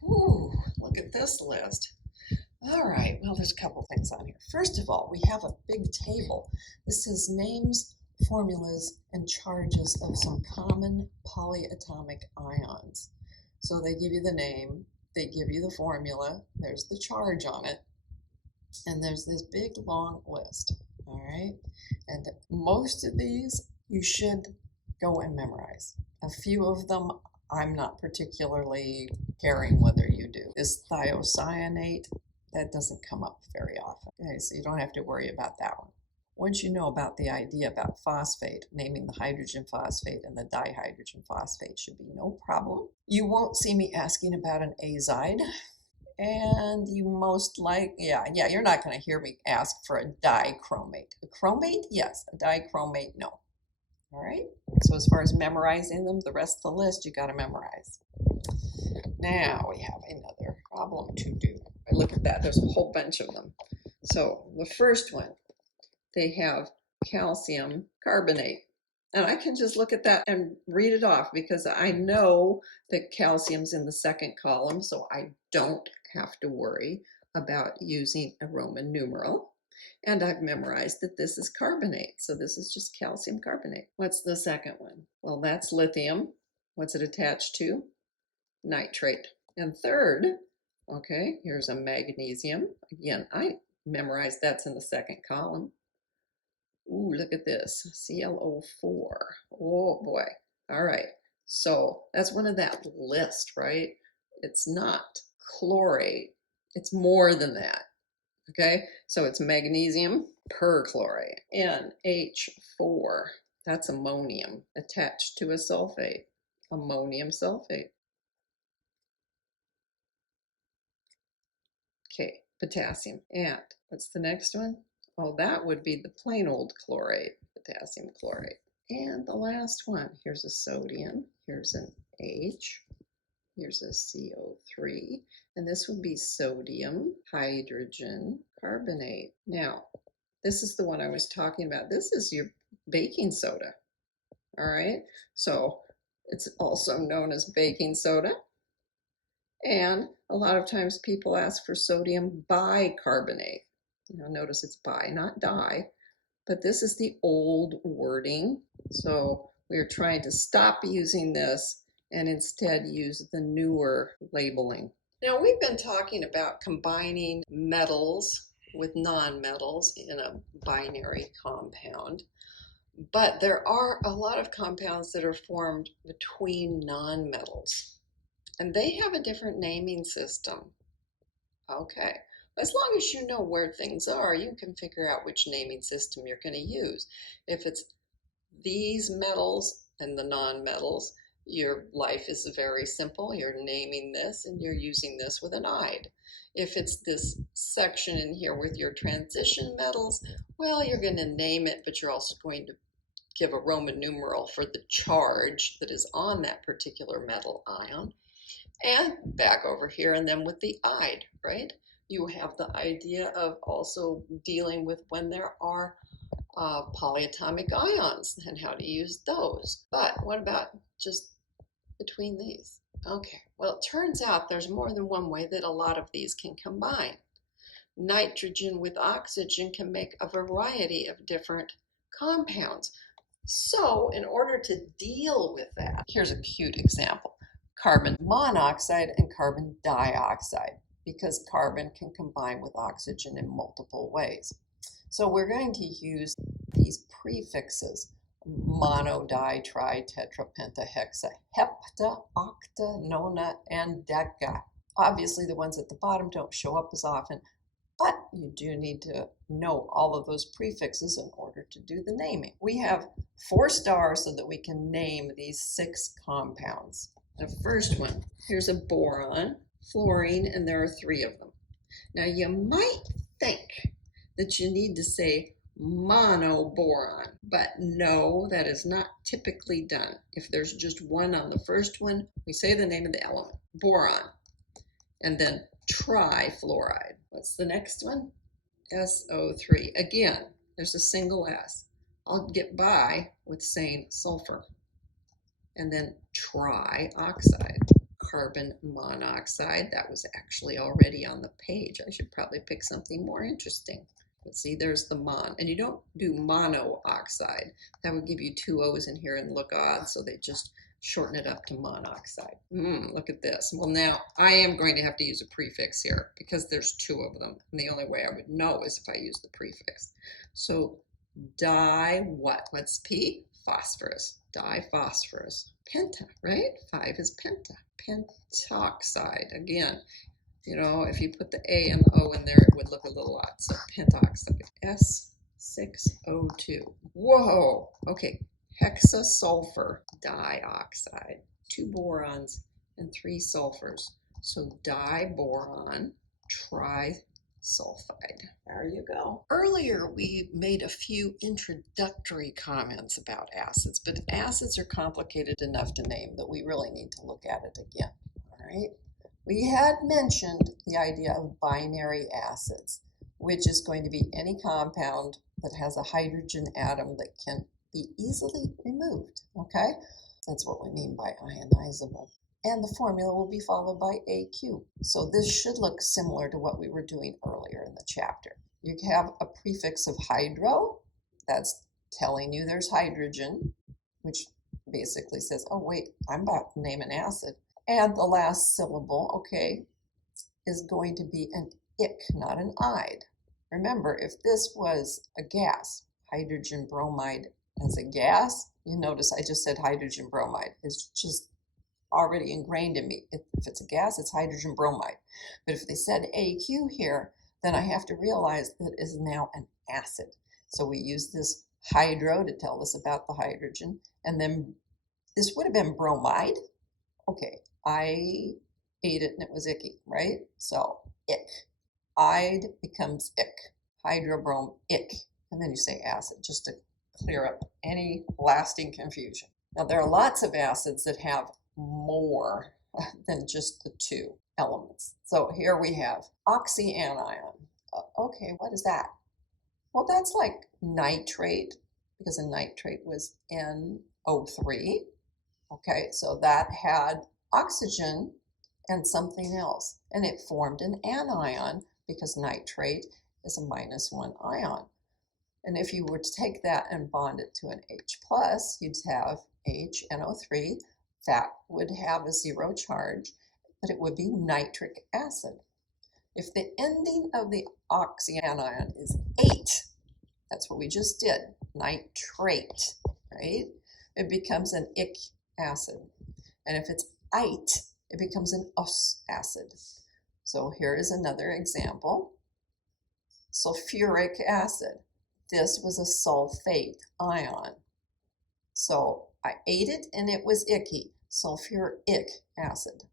Whew, look at this list. All right, well, there's a couple things on here. First of all, we have a big table. This is names, formulas, and charges of some common polyatomic ions. So they give you the name, they give you the formula, there's the charge on it, and there's this big long list. All right, and most of these you should go and memorize. A few of them I'm not particularly caring whether you do. Is thiocyanate, that doesn't come up very often. Okay, so you don't have to worry about that one. Once you know about the idea about phosphate, naming the hydrogen phosphate and the dihydrogen phosphate should be no problem. You won't see me asking about an azide. And you most you're not going to hear me ask for a dichromate. A chromate, yes. A dichromate, no. All right. So as far as memorizing them, the rest of the list you got to memorize. Now we have another problem to do. Look at that. There's a whole bunch of them. So the first one, they have calcium carbonate. And I can just look at that and read it off because I know that calcium's in the second column, so I don't have to worry about using a Roman numeral. And I've memorized that this is carbonate, so this is just calcium carbonate. What's the second one? Well, that's lithium. What's it attached to? Nitrate. And third, okay, here's a magnesium. Again, I memorized that's in the second column. Ooh, look at this, ClO4. Oh boy. All right, so that's one of that list, right? It's not chlorate, it's more than that. Okay, so it's magnesium perchlorate, NH4. That's ammonium attached to a sulfate, ammonium sulfate. Okay, potassium. And what's the next one? Oh, that would be the plain old chlorate, potassium chlorate. And the last one, here's a sodium, here's an H, here's a CO3, and this would be sodium hydrogen carbonate. Now, this is the one I was talking about. This is your baking soda, all right? So it's also known as baking soda. And a lot of times people ask for sodium bicarbonate. Notice it's bi, not di, but this is the old wording. So we're trying to stop using this and instead use the newer labeling. Now we've been talking about combining metals with nonmetals in a binary compound, but there are a lot of compounds that are formed between nonmetals. And they have a different naming system. Okay, as long as you know where things are, you can figure out which naming system you're going to use. If it's these metals and the nonmetals, your life is very simple. You're naming this and you're using this with an "ide." If it's this section in here with your transition metals, well, you're going to name it, but you're also going to give a Roman numeral for the charge that is on that particular metal ion. And back over here, and then with the "ide," right? You have the idea of also dealing with when there are polyatomic ions and how to use those. But what about just between these? Okay, well, it turns out there's more than one way that a lot of these can combine. Nitrogen with oxygen can make a variety of different compounds. So in order to deal with that, here's a cute example. Carbon monoxide and carbon dioxide, because carbon can combine with oxygen in multiple ways. So we're going to use these prefixes: mono, di, tri, tetra, penta, hexa, hepta, octa, nona, and deca. Obviously the ones at the bottom don't show up as often, but you do need to know all of those prefixes in order to do the naming. We have 4 stars so that we can name these 6 compounds. The first one, here's a boron, fluorine, and there are 3 of them. Now you might think that you need to say monoboron, but no, that is not typically done. If there's just one on the first one, we say the name of the element, boron, and then trifluoride. What's the next one? SO3. Again, there's a single S. I'll get by with saying sulfur. And then trioxide. carbon monoxide. That was actually already on the page. I should probably pick something more interesting. But see, there's the mon. And you don't do monoxide. That would give you two O's in here and look odd, so they just shorten it up to monoxide. Look at this. Well, now I am going to have to use a prefix here because there's two of them. And the only way I would know is if I use the prefix. So di what? What's P? Phosphorus. Diphosphorus. Penta, right? 5 is penta. Pentoxide. Again, you know, if you put the A and the O in there, it would look a little odd. So pentoxide. S6O2. Whoa. Okay. Hexasulfur dioxide. 2 borons and 3 sulfurs. So diboron trisulfide. There you go. Earlier, we made a few introductory comments about acids, but acids are complicated enough to name that we really need to look at it again. All right. We had mentioned the idea of binary acids, which is going to be any compound that has a hydrogen atom that can be easily removed, okay? That's what we mean by ionizable. And the formula will be followed by AQ. So this should look similar to what we were doing earlier in the chapter. You have a prefix of hydro, that's telling you there's hydrogen, which basically says, oh wait, I'm about to name an acid. And the last syllable, okay, is going to be an ick, not an ide. Remember, if this was a gas, hydrogen bromide as a gas, you notice I just said hydrogen bromide. It's just already ingrained in me. If it's a gas, it's hydrogen bromide. But if they said AQ here, then I have to realize that it is now an acid. So we use this hydro to tell us about the hydrogen. And then this would have been bromide. Okay, I ate it and it was icky, right? So ick. Ide becomes ick. Hydrobrom, ick. And then you say acid, just to clear up any lasting confusion. Now, there are lots of acids that have more than just the 2 elements. So here we have oxyanion. Okay, what is that? Well, that's like nitrate, because a nitrate was NO3. Okay, so that had oxygen and something else, and it formed an anion because nitrate is a -1 ion. And if you were to take that and bond it to an H+, you'd have HNO3. That would have a 0 charge, but it would be nitric acid. If the ending of the oxyanion is 8, that's what we just did, nitrate, right? It becomes an ick acid. And if it's ite, it becomes an us acid. So here is another example. Sulfuric acid. This was a sulfate ion. So I ate it and it was icky. Sulfuric acid.